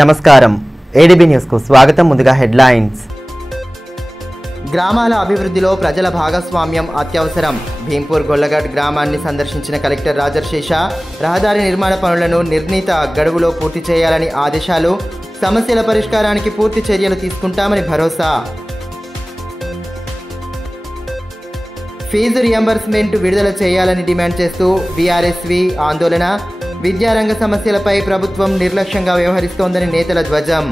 నమస్కారం ADB news కు స్వాగతం. ముందుగా హెడ్లైన్స్. గ్రామాల అభివృద్ధిలో ప్రజల భాగస్వామ్యం అత్యవసరం. భీంపూర్ గొల్లగడ్ గ్రామాన్ని సందర్శించిన కలెక్టర్ రాజర్షేష రహదారి నిర్మాణ పనులను నిర్ణీత గడువులో పూర్తి చేయాలని ఆదేశాలు. సమస్యల పరిష్కారానికి పూర్తి చర్యలు తీసుకుంటామని భరోసా. ఫీజు రియంబర్స్మెంట్ విడుదల చేయాలని డిమాండ్ చేస్తూ బీఆర్ఎస్వి ఆందోళన. విద్యారంగ సమస్యలపై ప్రభుత్వం నిర్లక్ష్యంగా వ్యవహరిస్తోందని నేతల ధ్వజం.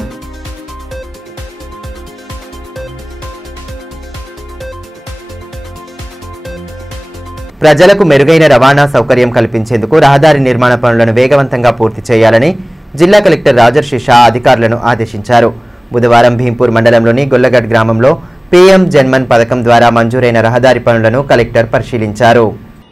ప్రజలకు మెరుగైన రవాణా సౌకర్యం కల్పించేందుకు రహదారి నిర్మాణ పనులను వేగవంతంగా పూర్తి చేయాలని జిల్లా కలెక్టర్ రాజర్షేష అధికారులను ఆదేశించారు. బుధవారం భీంపూర్ మండలంలోని గొల్లగడ్ గ్రామంలో పీఎం జన్మన్ పథకం ద్వారా మంజూరైన రహదారి పనులను కలెక్టర్ పరిశీలించారు.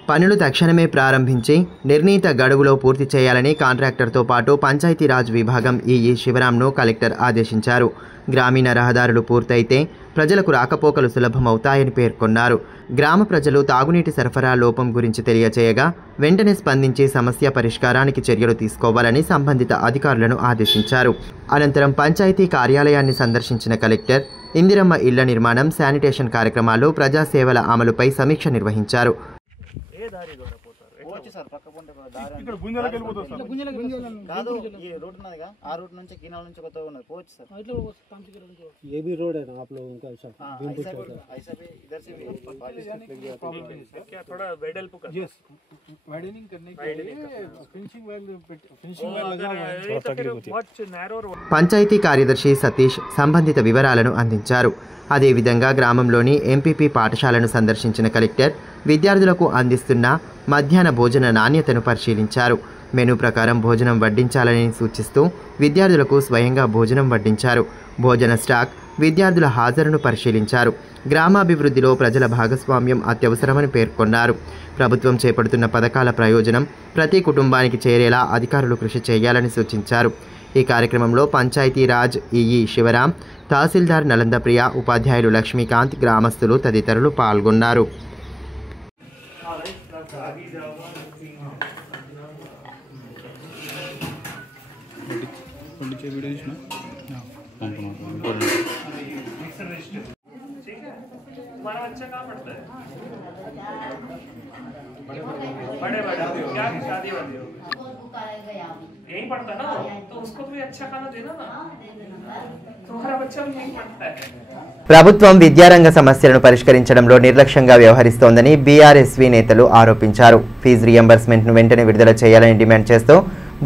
పనులు తక్షణమే ప్రారంభించి నిర్ణీత గడువులో పూర్తి చేయాలని కాంట్రాక్టర్తో పాటు పంచాయతీరాజ్ విభాగం ఈఈ శివరాంను కలెక్టర్ ఆదేశించారు. గ్రామీణ రహదారులు పూర్తయితే ప్రజలకు రాకపోకలు సులభమవుతాయని పేర్కొన్నారు. గ్రామ ప్రజలు తాగునీటి సరఫరా లోపం గురించి తెలియచేయగా వెంటనే స్పందించి సమస్య పరిష్కారానికి చర్యలు తీసుకోవాలని సంబంధిత అధికారులను ఆదేశించారు. అనంతరం పంచాయతీ కార్యాలయాన్ని సందర్శించిన కలెక్టర్ ఇందిరమ్మ ఇళ్ల నిర్మాణం, శానిటేషన్ కార్యక్రమాలు, ప్రజాసేవల అమలుపై సమీక్ష నిర్వహించారు. ఇక్కడ గుంజలకి వెళ్ళిపోతుంది సార్. కాదు, ఈ రూట్ ఉన్నదిగా, ఆ రూట్ నుంచి కినాల నుంచి కొత్తగా ఉన్నది పోవచ్చు సార్. ये भी रोड है ना आप लोगों का? ऐसा भी इधर से भी क्या थोड़ा वेडल्प का यस वाइडनिंग करने के लिए फिनिशिंग वाल लगा हुआ है. बहुत नैरो रोड. పంచాయతీ కార్యదర్శి సతీష్ సంబంధిత వివరాలను అందించారు. అదేవిధంగా గ్రామంలోని ఎంపీపీ పాఠశాలను సందర్శించిన కలెక్టర్ విద్యార్థులకు అందిస్తున్న మధ్యాహ్న భోజన నాణ్యతను పరిశీలించారు. మెనూ ప్రకారం భోజనం వడ్డించాలని సూచిస్తూ విద్యార్థులకు స్వయంగా భోజనం వడ్డించారు. భోజన స్టాక్, విద్యార్థుల హాజరును పరిశీలించారు. గ్రామాభివృద్ధిలో ప్రజల భాగస్వామ్యం అత్యవసరమని పేర్కొన్నారు. ప్రభుత్వం చేపడుతున్న పథకాల ప్రయోజనం ప్రతి కుటుంబానికి చేరేలా అధికారులు కృషి చేయాలని సూచించారు. ఈ కార్యక్రమంలో పంచాయతీరాజ్ ఈఈ శివరాం, తహసీల్దార్ నలందప్రియ, ఉపాధ్యాయులు లక్ష్మీకాంత్, గ్రామస్తులు తదితరులు పాల్గొన్నారు. हमारा अच्छा कहाँ पड़ता है? बड़े क्या शादी वादी हो यही पढ़ता ना, तो उसको भी अच्छा खाना देना ना, तुम्हारा बच्चा भी यही पढ़ता है. ప్రభుత్వం విద్యారంగ సమస్యలను పరిష్కరించడంలో నిర్లక్ష్యంగా వ్యవహరిస్తోందని బీఆర్ఎస్వి నేతలు ఆరోపించారు. ఫీజు రియంబర్స్మెంట్ను వెంటనే విడుదల చేయాలని డిమాండ్ చేస్తూ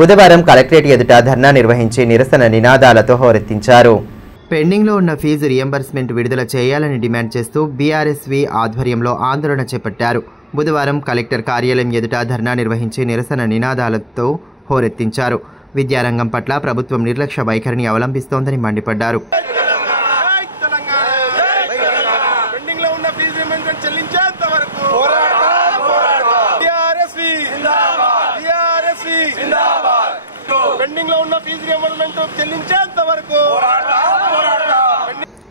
బుధవారం కలెక్టరేట్ ఎదుట ధర్నా నిర్వహించి నిరసన నినాదాలతో హోరెత్తించారు. పెండింగ్లో ఉన్న ఫీజు రియంబర్స్మెంట్ విడుదల చేయాలని డిమాండ్ చేస్తూ బీఆర్ఎస్వి ఆధ్వర్యంలో ఆందోళన చేపట్టారు. బుధవారం కలెక్టర్ కార్యాలయం ఎదుట ధర్నా నిర్వహించి నిరసన నినాదాలతో హోరెత్తించారు. విద్యారంగం పట్ల ప్రభుత్వం నిర్లక్ష్య వైఖరిని అవలంబిస్తోందని మండిపడ్డారు.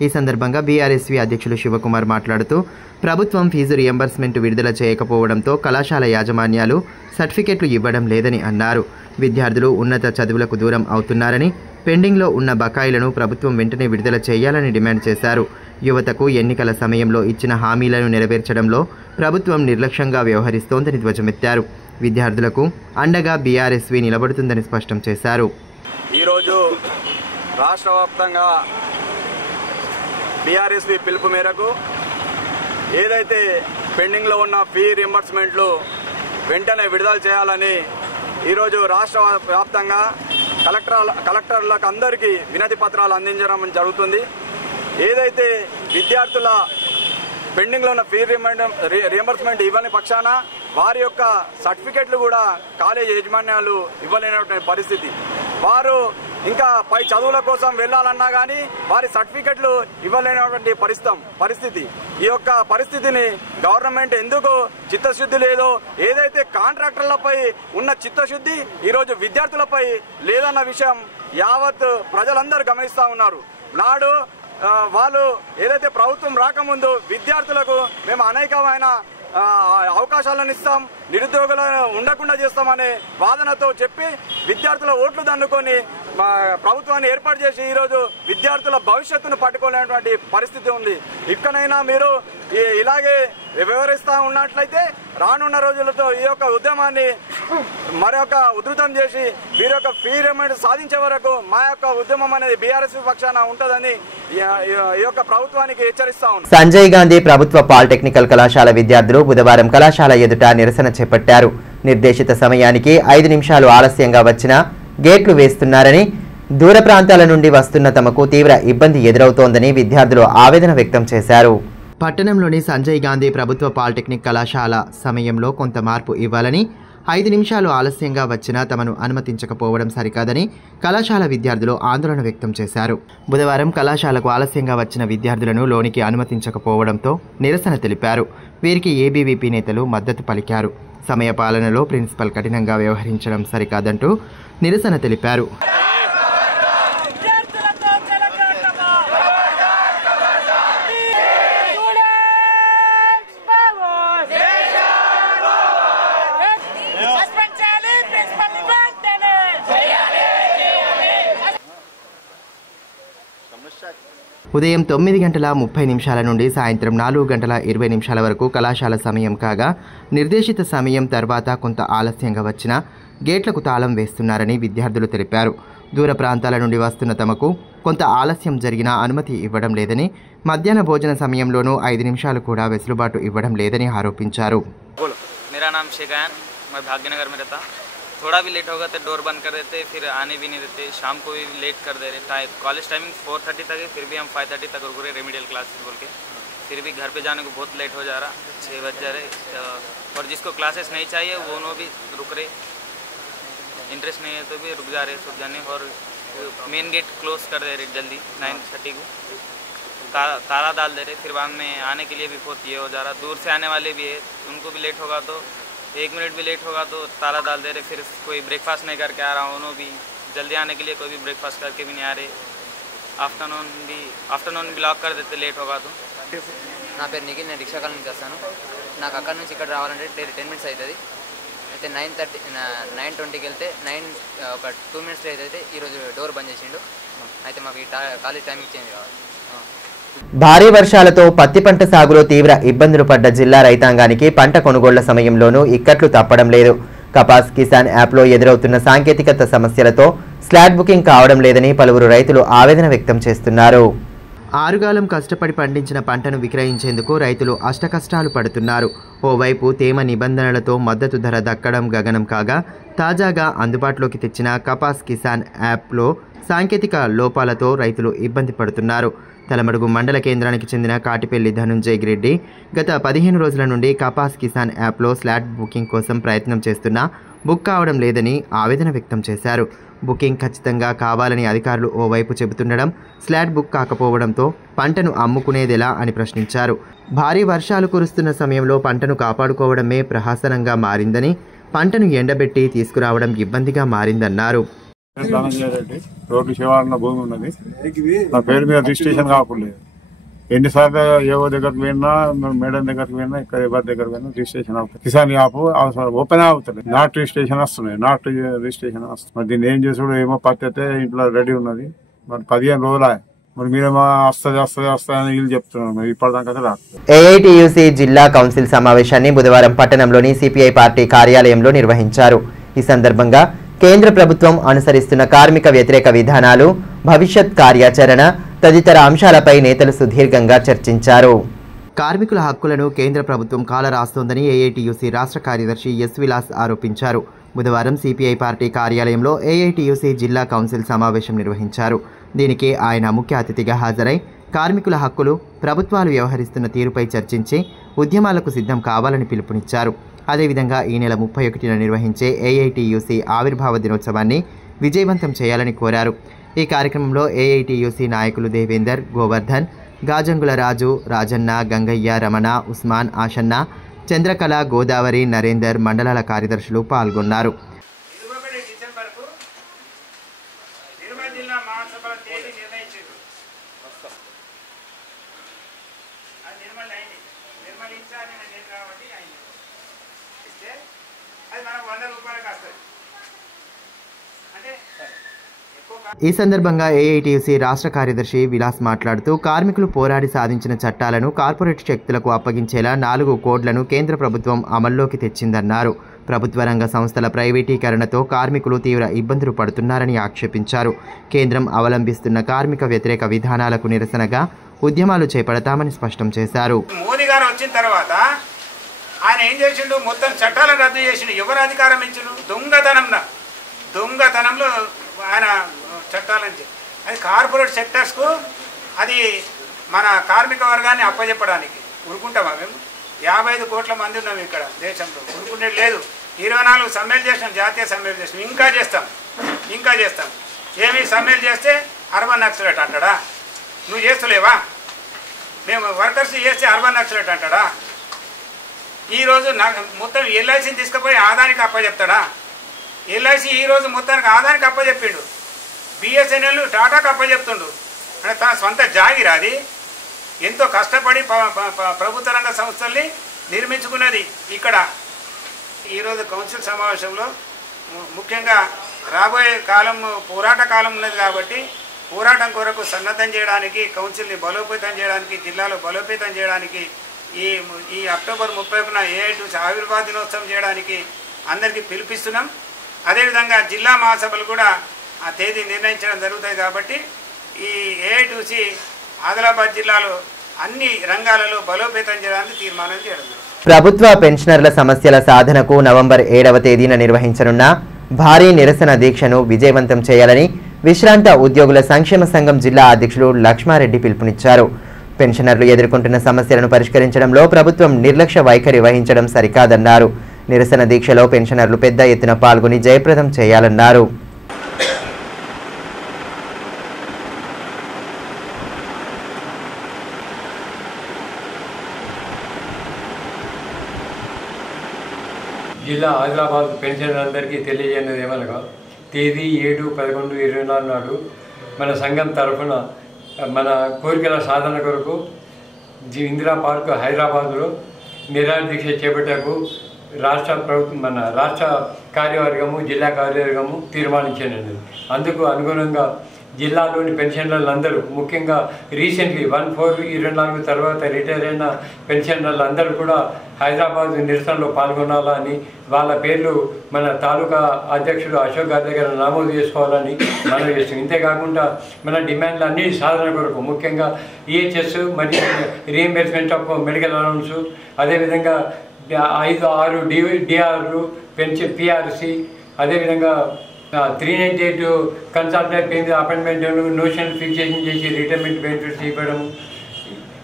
ఈ సందర్భంగా బీఆర్ఎస్వి అధ్యక్షులు శివకుమార్ మాట్లాడుతూ ప్రభుత్వం ఫీజు రియంబర్స్మెంట్ విడుదల చేయకపోవడంతో కళాశాల యాజమాన్యాలు సర్టిఫికెట్లు ఇవ్వడం లేదని అన్నారు. విద్యార్థులు ఉన్నత చదువులకు దూరం అవుతున్నారని, పెండింగ్లో ఉన్న బకాయిలను ప్రభుత్వం వెంటనే విడుదల చేయాలని డిమాండ్ చేశారు. యువతకు ఎన్నికల సమయంలో ఇచ్చిన హామీలను నెరవేర్చడంలో ప్రభుత్వం నిర్లక్ష్యంగా వ్యవహరిస్తోందని ధ్వజమెత్తారు. విద్యార్థులకు అండగా బీఆర్ఎస్వి నిలబడుతుందని స్పష్టం చేశారు. ఈరోజు రాష్ట్ర వ్యాప్తంగా బీఆర్ఎస్వి పిలుపు మేరకు ఏదైతే పెండింగ్లో ఉన్న ఫీ రియంబర్స్మెంట్లు వెంటనే విడుదల చేయాలని ఈరోజు రాష్ట్ర వ్యాప్తంగా కలెక్టర్లకు అందరికీ వినతి పత్రాలు అందించడం జరుగుతుంది. ఏదైతే విద్యార్థుల పెండింగ్లో ఉన్న ఫీ రియంబర్స్మెంట్ ఇవ్వని పక్షాన వారి యొక్క సర్టిఫికెట్లు కూడా కాలేజ్ యాజమాన్యాలు ఇవ్వలేనటువంటి పరిస్థితి. వారు ఇంకా పై చదువుల కోసం వెళ్లాలన్నా కానీ వారి సర్టిఫికెట్లు ఇవ్వలేనటువంటి పరిస్థితి. ఈ యొక్క పరిస్థితిని గవర్నమెంట్ ఎందుకు చిత్తశుద్ధి లేదో, ఏదైతే కాంట్రాక్టర్లపై ఉన్న చిత్తశుద్ధి ఈరోజు విద్యార్థులపై లేదన్న విషయం యావత్ ప్రజలందరూ గమనిస్తా ఉన్నారు. నాడు వాళ్ళు ఏదైతే ప్రభుత్వం రాకముందు విద్యార్థులకు మేము అనేకమైన అవకాశాలను ఇస్తాం, నిరుద్యోగులను ఉండకుండా చేస్తామనే వాదనతో చెప్పి విద్యార్థుల ఓట్లు దండుకొని ప్రభుత్వాన్ని ఏర్పాటు చేసి ఈరోజు విద్యార్థుల భవిష్యత్తును పట్టుకోలేనటువంటి పరిస్థితి ఉంది. ఇక్కడైనా మీరు ఇలాగే వివరిస్తూ ఉన్నట్లయితే రానున్న రోజులతో ఈ యొక్క ఉద్యమాన్ని మరొక ఉధృతం చేసి వీరి యొక్క ఫీ రిమెంట్ సాధించే వరకు మా యొక్క ఉద్యమం అనేది బీఆర్ఎస్ పక్షాన ఉంటుందని ఈ యొక్క ప్రభుత్వానికి హెచ్చరిస్తా ఉంది. సంజయ్ గాంధీ ప్రభుత్వ పాలిటెక్నికల్ కళాశాల విద్యార్థులు బుధవారం కళాశాల ఎదుట నిరసన చేపట్టారు. నిర్దేశిత సమయానికి 5 నిమిషాలు ఆలస్యంగా వచ్చినా గేట్లు వేస్తున్నారని, దూర ప్రాంతాల నుండి వస్తున్న తమకు తీవ్ర ఇబ్బంది ఎదురవుతోందని విద్యార్థులు ఆవేదన వ్యక్తం చేశారు. పట్టణంలోని సంజయ్ గాంధీ ప్రభుత్వ పాలిటెక్నిక్ కళాశాల సమయంలో కొంత మార్పు ఇవ్వాలని, 5 నిమిషాలు ఆలస్యంగా వచ్చినా తమను అనుమతించకపోవడం సరికాదని కళాశాల విద్యార్థులు ఆందోళన వ్యక్తం చేశారు. బుధవారం కళాశాలకు ఆలస్యంగా వచ్చిన విద్యార్థులను లోనికి అనుమతించకపోవడంతో నిరసన తెలిపారు. వీరికి ఏబీవీపీ నేతలు మద్దతు పలికారు. సమయ పాలనలో ప్రిన్సిపల్ కఠినంగా వ్యవహరించడం సరికాదంటూ నిరసన తెలిపారు. ఉదయం 9 గంటల 30 నిమిషాల నుండి సాయంత్రం 4 గంటల 20 నిమిషాల వరకు కళాశాల సమయం కాగా, నిర్దేశిత సమయం తర్వాత కొంత ఆలస్యంగా వచ్చినా గేట్లకు తాళం వేస్తున్నారని విద్యార్థులు తెలిపారు. దూర ప్రాంతాల నుండి వస్తున్న తమకు కొంత ఆలస్యం జరిగినా అనుమతి ఇవ్వడం లేదని, మధ్యాహ్న భోజన సమయంలోనూ 5 నిమిషాలు కూడా వెసులుబాటు ఇవ్వడం లేదని ఆరోపించారు. थोड़ा भी लेट होगा तो डोर बंद कर देते, फिर आने भी नहीं देते, शाम को भी लेट कर दे रहे। कॉलेज टाइमिंग 4:30 तक है, फिर भी हम 5:30 तक रुक रहे रेमिडियल क्लासेस बोल के, फिर भी घर पे जाने को बहुत लेट हो जा रहा, 6 बज जा रहे। और जिसको क्लासेस नहीं चाहिए वो भी रुक रहे, इंटरेस्ट नहीं है तो भी रुक जा रहे सब जाने। और मेन गेट क्लोज कर दे रहे जल्दी 9:30 को, ताला डाल दे रहे, फिर बाद में आने के लिए भी बहुत ये हो जा रहा। दूर से आने वाले भी है, उनको भी लेट होगा तो 1 मिनट भी लेट होगा तो ताला डाल दे रहे। फिर कोई ब्रेकफास्ट नहीं करके आ रहा, उन्होंने भी जल्दी आने के लिए कोई भी ब्रेकफास्ट करके भी नहीं आ रहे। आफ्टरनून भी लॉक कर देते लेट होगा तो। నా పేరు నిఖిల్, నేను రిక్షా కాలనీ నుంచి వస్తాను. నాకు అక్కడ నుంచి ఇక్కడ రావాలంటే 10 మినిట్స్ అవుతుంది. అయితే 9:20కి వెళ్తే ఒక 2 మినిట్స్ అయితే ఈరోజు డోర్ బంద్ చేసిండు. అయితే మాకు ఈ కాలేజ్ టైమింగ్ చేంజ్ కావాలి. భారీ వర్షాలతో పత్తి పంట సాగులో తీవ్ర ఇబ్బందులు పడ్డ జిల్లా రైతాంగానికి పంట కొనుగోళ్ల సమయంలోనూ ఇక్కట్లు తప్పడం లేదు. కపాస్ కిసాన్ యాప్లో ఎదురవుతున్న సాంకేతికత సమస్యలతో స్లాట్ బుకింగ్ కావడం లేదని పలువురు రైతులు ఆవేదన వ్యక్తం చేస్తున్నారు. ఆరుగాలం కష్టపడి పండించిన పంటను విక్రయించేందుకు రైతులు అష్టకష్టాలు పడుతున్నారు. ఓవైపు తేమ నిబంధనలతో మద్దతు ధర దక్కడం గగనం కాగా, తాజాగా అందుబాటులోకి తెచ్చిన కపాస్ కిసాన్ యాప్లో సాంకేతిక లోపాలతో రైతులు ఇబ్బంది పడుతున్నారు. తలమడుగు మండల కేంద్రానికి చెందిన కాటిపల్లి ధనుంజయ్ రెడ్డి గత 15 రోజుల నుండి కపాస్ కిసాన్ యాప్లో స్లాట్ బుకింగ్ కోసం ప్రయత్నం చేస్తున్నా బుక్ కావడం లేదని ఆవేదన వ్యక్తం చేశారు. బుకింగ్ ఖచ్చితంగా కావాలని అధికారులు ఓవైపు చెబుతుండడం, స్లాట్ బుక్ కాకపోవడంతో పంటను అమ్ముకునేదెలా అని ప్రశ్నించారు. భారీ వర్షాలు కురుస్తున్న సమయంలో పంటను కాపాడుకోవడమే ప్రహసనంగా మారిందని, పంటను ఎండబెట్టి తీసుకురావడం ఇబ్బందిగా మారిందన్నారు. రోడ్డు శివాలన్న భూమి ఉన్నది, నా పేరు మీద రిజిస్ట్రేషన్ కాకుండా ఎన్నిసార్లు ఏవో దగ్గరకు పోయినా, మేడం దగ్గరకు పోయినా, ఇక్కడ ఎవరి దగ్గర పోయినా రిజిస్ట్రేషన్ అవుతుంది. కిసాన్ యాప్ అవసరం ఓపెన్ అవుతుంది, నాట్ రిజిస్ట్రేషన్ వస్తున్నాయి, నాట్ రిజిస్ట్రేషన్ వస్తుంది. మరి దీన్ని ఏం చేసుడు ఏమో పద్ధతి ఇంట్లో రెడీ ఉన్నది. మరి 15 రోజులు మరి మీరేమో వస్తుంది అని వీళ్ళు చెప్తున్నారు, ఇప్పటిదాకా రాదు. ఏఐటియుసి జిల్లా కౌన్సిల్ సమావేశాన్ని బుధవారం పట్టణంలోని సిపిఐ పార్టీ కార్యాలయంలో నిర్వహించారు. ఈ సందర్భంగా కేంద్ర ప్రభుత్వం అనుసరిస్తున్న కార్మిక వ్యతిరేక విధానాలు, భవిష్యత్ కార్యాచరణ తదితర అంశాలపై నేతలు సుదీర్ఘంగా చర్చించారు. కార్మికుల హక్కులను కేంద్ర ప్రభుత్వం కాలరాస్తోందని ఏఐటియుసి రాష్ట్ర కార్యదర్శి ఎస్ విలాస్ ఆరోపించారు. బుధవారం సిపిఐ పార్టీ కార్యాలయంలో ఏఐటియుసి జిల్లా కౌన్సిల్ సమావేశం నిర్వహించారు. దీనికి ఆయన ముఖ్య అతిథిగా హాజరై కార్మికుల హక్కులు, ప్రభుత్వాలు వ్యవహరిస్తున్న తీరుపై చర్చించి ఉద్యమాలకు సిద్ధం కావాలని పిలుపునిచ్చారు. అదేవిధంగా ఈ నెల 31న నిర్వహించే ఏఐటియుసి ఆవిర్భావ దినోత్సవాన్ని విజయవంతం చేయాలని కోరారు. ఈ కార్యక్రమంలో ఏఐటియుసి నాయకులు దేవేందర్, గోవర్ధన్, గాజంగుల రాజు, రాజన్న, గంగయ్య, రమణ, ఉస్మాన్, ఆషన్న, చంద్రకళ, గోదావరి, నరేందర్ మండలాల కార్యదర్శులు పాల్గొన్నారు. అది మనకు 100 రూపాయలకు వస్తుంది. అంటే ఈ సందర్భంగా ఏఐటీయూసీ రాష్ట్ర కార్యదర్శి విలాస్ మాట్లాడుతూ కార్మికులు పోరాడి సాధించిన చట్టాలను కార్పొరేట్ శక్తులకు అప్పగించేలా 4 కోడ్లను కేంద్ర ప్రభుత్వం అమల్లోకి తెచ్చిందన్నారు. ప్రభుత్వ రంగ సంస్థల ప్రైవేటీకరణతో కార్మికులు తీవ్ర ఇబ్బందులు పడుతున్నారని ఆక్షేపించారు. కేంద్రం అవలంబిస్తున్న కార్మిక వ్యతిరేక విధానాలకు నిరసనగా ఉద్యమాలు చేపడతామని స్పష్టం చేశారు. మోదీ గారు వచ్చిన తర్వాత ఆయన ఏం చేసిండు, మొత్తం చట్టాలను రద్దు చేసిండు. ఎవరు అధికారం ఇచ్చిండు? దొంగతనంలో ఆయన చట్టాలని అది కార్పొరేట్ సెక్టర్స్కు అది మన కార్మిక వర్గాన్ని అప్పచెప్పడానికి ఊరుకుంటామా? మేము 55 కోట్ల మంది ఉన్నాం ఇక్కడ దేశంలో, ఊరుకునేది లేదు. 24 సమ్మెలు చేసినాం, జాతీయ సమ్మెలు చేసినాం, ఇంకా చేస్తాం. ఏమి సమ్మెలు చేస్తే అర్బన్ నక్సలైట్ అంటాడా? నువ్వు చేస్తలేవా? మేము వర్కర్స్ చేస్తే అర్బన్ నక్సలైట్ అంటాడా? ఈరోజు మొత్తం ఎల్ఐసిని తీసుకుపోయి ఆదానికి అప్పచెప్తాడా? ఎల్ఐసి ఈరోజు మొత్తానికి ఆదానికి అప్పచెప్పిండు. బిఎస్ఎన్ఎల్ టాటాకు అప్పచెప్తుండు. అంటే తన సొంత జాగిరాది ఎంతో కష్టపడి ప్రభుత్వ రంగ సంస్థల్ని నిర్మించుకున్నది. ఇక్కడ ఈరోజు కౌన్సిల్ సమావేశంలో ముఖ్యంగా రాబోయే కాలం పోరాట కాలం ఉన్నది కాబట్టి పోరాటం కొరకు సన్నద్ధం చేయడానికి, కౌన్సిల్ని బలోపేతం చేయడానికి, జిల్లాలో బలోపేతం చేయడానికి ఈ అక్టోబర్ 30న ఏఐటీయూసీ ఆవిర్భావ దినోత్సవం చేయడానికి అందరికీ పిలిపిస్తున్నాం. అదేవిధంగా జిల్లా మహాసభలు కూడా ఆ తేదీ నిర్ణయించడం జరుగుతుంది. కాబట్టి ఈ ఏఐటీయూసీ ఆదిలాబాద్ జిల్లాలో అన్ని రంగాలలో బలోపేతం చేయడానికి తీర్మానం చేయడం. ప్రభుత్వ పెన్షనర్ల సమస్యల సాధనకు నవంబర్ 7వ తేదీన నిర్వహించనున్న భారీ నిరసన దీక్షను విజయవంతం చేయాలని విశ్రాంత ఉద్యోగుల సంక్షేమ సంఘం జిల్లా అధ్యక్షులు లక్ష్మారెడ్డి పిలుపునిచ్చారు. పెన్షనర్లు ఎదుర్కొంటున్న సమస్యలను పరిష్కరించడంలో ప్రభుత్వం నిర్లక్ష్య వైఖరి వహించడం సరికాదన్నారు. నిరసన దీక్షలో పెన్షనర్లు పెద్ద ఎత్తున పాల్గొని జయప్రదం చేయాలన్నారు. జిల్లా ఆదిలాబాద్ పెన్షనర్లందరికీ తెలియజేయనది ఏమనగా తేదీ 7/11/24 నాడు మన సంఘం తరఫున మన కోరికల సాధన కొరకు ఇందిరా పార్క్ హైదరాబాద్లో నిరాహార దీక్ష చేపట్టకు రాష్ట్ర ప్రభుత్వం మన రాష్ట్ర కార్యవర్గము జిల్లా కార్యవర్గము తీర్మానించినది. అందుకు అనుగుణంగా జిల్లాలోని పెన్షనర్లందరూ ముఖ్యంగా రీసెంట్లీ 1/4/24 తర్వాత రిటైర్ అయిన పెన్షనర్లందరూ కూడా హైదరాబాద్ నిరసనలో పాల్గొనాలని, వాళ్ళ పేర్లు మన తాలూకా అధ్యక్షుడు అశోక్ గారి దగ్గర నమోదు చేసుకోవాలని మనం చేస్తాం. ఇంతేకాకుండా మన డిమాండ్లు అన్ని సాధన కొరకు ముఖ్యంగా ఈహెచ్ఎస్ మరియు రీఎంబర్స్మెంట్ ఆఫ్ మెడికల్ అలౌన్స్, అదేవిధంగా 5-6 డిఆర్లు పెన్షన్ పిఆర్సి, అదేవిధంగా 398 consultant payment appointment notional fixation చేసి రిటైర్మెంట్ బెనిఫిట్స్ ఇవ్వడం,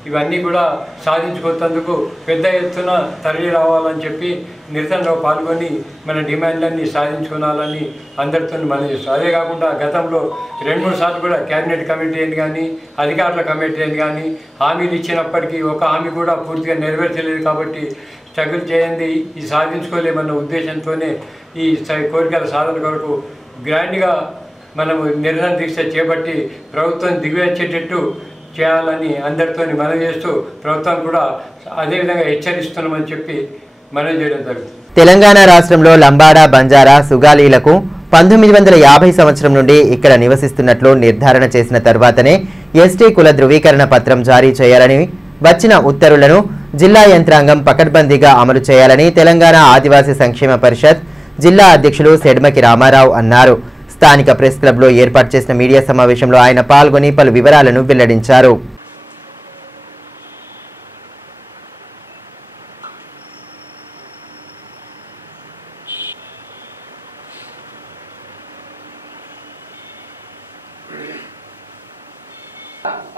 ఇవన్నీ కూడా సాధించుకున్నందుకు పెద్ద ఎత్తున తరలి రావాలని చెప్పి నిరసనలో పాల్గొని మన డిమాండ్లన్నీ సాధించుకోవాలని అందరితో మనం చేస్తాం. అదే కాకుండా గతంలో 2-3 సార్లు కూడా క్యాబినెట్ కమిటీ అని కానీ అధికారుల కమిటీ అని కానీ హామీలు ఇచ్చినప్పటికీ ఒక హామీ కూడా పూర్తిగా నెరవేర్చలేదు. కాబట్టి స్ట్రగుల్ చేయండి ఈ సాధించుకోలేమన్న ఉద్దేశంతోనే ఈ కోరికల సాధన కొరకు గ్రాండ్గా మనము నిరసన దీక్ష చేపట్టి ప్రభుత్వం దిగివచ్చేటట్టు చేయాలని అందరితో మనం చేస్తూ ప్రభుత్వం కూడా అదేవిధంగా హెచ్చరిస్తున్నామని చెప్పి మనం చేయడం జరుగుతుంది. తెలంగాణ రాష్ట్రంలో లంబాడా, బంజారా, సుగాలీలకు 1950 సంవత్సరం నుండి ఇక్కడ నివసిస్తున్నట్లు నిర్ధారణ చేసిన తర్వాతనే ఎస్టీ కుల ధృవీకరణ పత్రం జారీ చేయాలని, వచ్చిన ఉత్తర్వులను జిల్లా యంత్రాంగం పకడ్బందీగా అమలు చేయాలని తెలంగాణ ఆదివాసీ సంక్షేమ పరిషత్ జిల్లా అధ్యక్షులు సెడ్మకి రామారావు అన్నారు. స్థానిక ప్రెస్ క్లబ్లో ఏర్పాటు చేసిన మీడియా సమావేశంలో ఆయన పాల్గొని పలు వివరాలను వెల్లడించారు.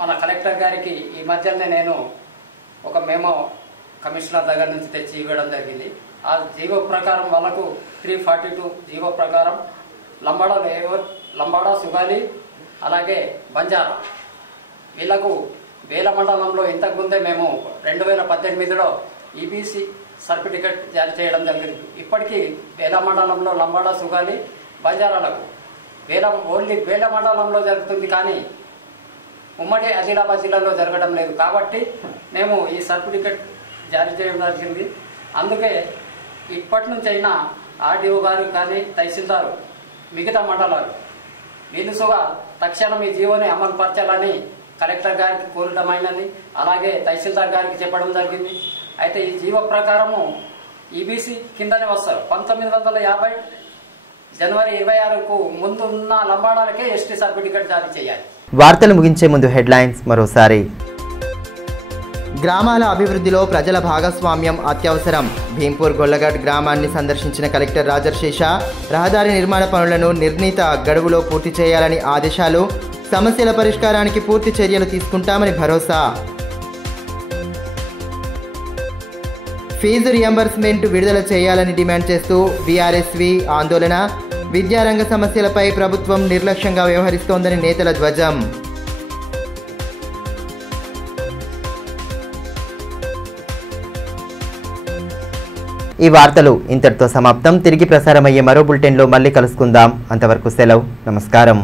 మన కలెక్టర్ గారికి ఈ మధ్యనే నేను ఒక మెమో కమిషనర్ దగ్గర నుంచి తెచ్చి ఇవ్వడం జరిగింది. ఆ జీవో ప్రకారం వాళ్ళకు 342 జీవో ప్రకారం లంబాడా, సుగాలి, అలాగే బంజారా వీళ్లకు వేల మండలంలో ఇంతకుముందే మేము 2018లో ఈబీసీ సర్టిఫికెట్ జారీ చేయడం జరిగింది. ఇప్పటికీ వేల మండలంలో లంబాడా, సుగాలి, బంజారాలకు ఓన్లీ వేల మండలంలో జరుగుతుంది, కానీ ఉమ్మడి ఆదిలాబాద్ జిల్లాలో జరగడం లేదు. కాబట్టి మేము ఈ సర్టిఫికెట్ జారీ చేయడం జరిగింది. అందుకే ఇప్పటి నుంచి అయినా ఆర్డీఓ గారు కానీ తహసీల్దారు మిగతా మండలాలు వీలుసుగా తక్షణం ఈ జీవోని అమలు పరచాలని కలెక్టర్ గారికి కోరడమైనది. అలాగే తహసీల్దార్ గారికి చెప్పడం జరిగింది. అయితే ఈ జీవో ప్రకారము ఈబీసీ కిందనే వస్తారు. 1950 జనవరి 26కు ముందు ఉన్న లంబాడాలకే ఎస్టీ సర్టిఫికెట్ జారీ చేయాలి. వార్తలు ముగించే ముందు హెడ్లైన్స్ మరోసారి. గ్రామాల అభివృద్ధిలో ప్రజల భాగస్వామ్యం అత్యవసరం. భీంపూర్ గొల్లగడ్ గ్రామాన్ని సందర్శించిన కలెక్టర్ రాజర్షేష రహదారి నిర్మాణ పనులను నిర్ణీత గడువులో పూర్తి చేయాలని ఆదేశాలు. సమస్యల పరిష్కారానికి పూర్తి చర్యలు తీసుకుంటామని భరోసా. ఫీజు రియంబర్స్మెంట్ విడుదల చేయాలని డిమాండ్ చేస్తూ బీఆర్ఎస్వి ఆందోళన. విద్యారంగ సమస్యలపై ప్రభుత్వం నిర్లక్ష్యంగా వ్యవహరిస్తోందని నేతల ధ్వజం. ఈ వార్తలు ఇంతటితో సమాప్తం. తిరిగి ప్రసారమయ్యే మరో బులెటిన్లో మళ్ళీ కలుసుకుందాం. అంతవరకు సెలవు. నమస్కారం.